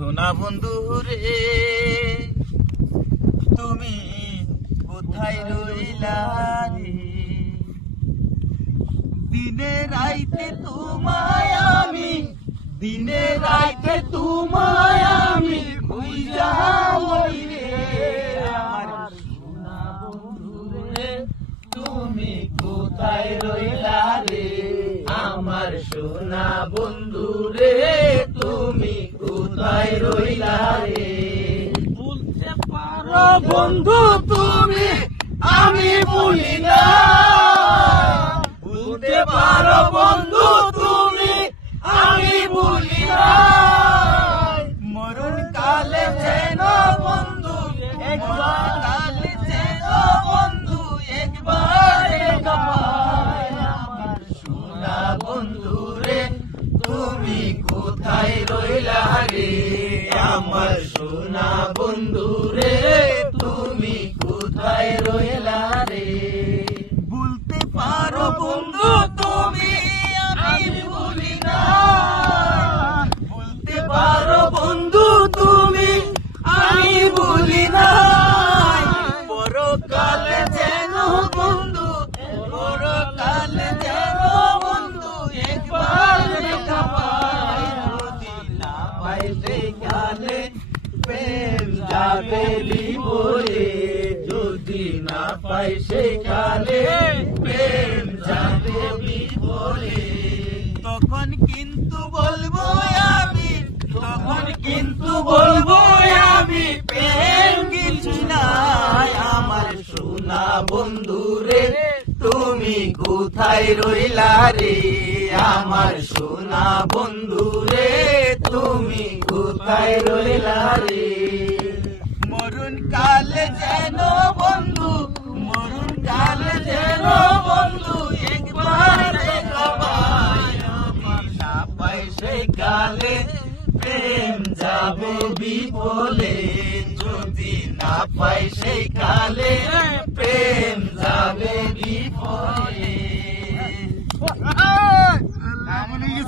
সোনা বন্ধু রে তুমি কোথায় রইলা রে? দিনে রাইতে তোমায় আমি, দিনে রাইতে তোমায় আমি খুঁজা মরি রে। আমার সোনা বন্ধু রে তুমি কোথায় রইলা রে? আমার সোনা বন্ধু রে তুমি কোথায় রইলা রে? বলতে পারো বন্ধু তুমি আমি ভুলি না, বলতে পারো বন্ধু তুমি আমি ভুলি না। মরণ কালে যেন বন্ধু, একবার কালে যেন বন্ধু একবার দেখা পাই। আমার সোনা বন্ধু রে তুমি কোথায় রইলা রে? আমার সোনা বন্ধু রে তুমি কোথায় রইলা রে? বলতে পারো বন্ধু তুমি আমি ভুলি না, বলতে পারো বন্ধু তুমি আমি ভুলি না। পরকালে যেন বন্ধু, পরকালে যেন বন্ধু একবার দেখা পাই। যদি না পাই সেই কালে প্রেম যাবে বিভোরে, যদি না পাই সেই কালে প্রেম যাবে বিভোরে। তখন কিন্তু বলবো আমি, তখন কিন্তু বলবো আমি প্রেম কিছু নাই। আমার সোনা বন্ধু রে তুমি কোথায় রইলা রে? আমার সোনা বন্ধু রে তুমি কোথায় রইলা রে? মরণ কালে যেন বন্ধু, মরণ কালে যেন বন্ধু একবার দেখা পাই। আমার না পাই সেই কালে প্রেম যাবে বিফলে, যদি না পাই সেই কালে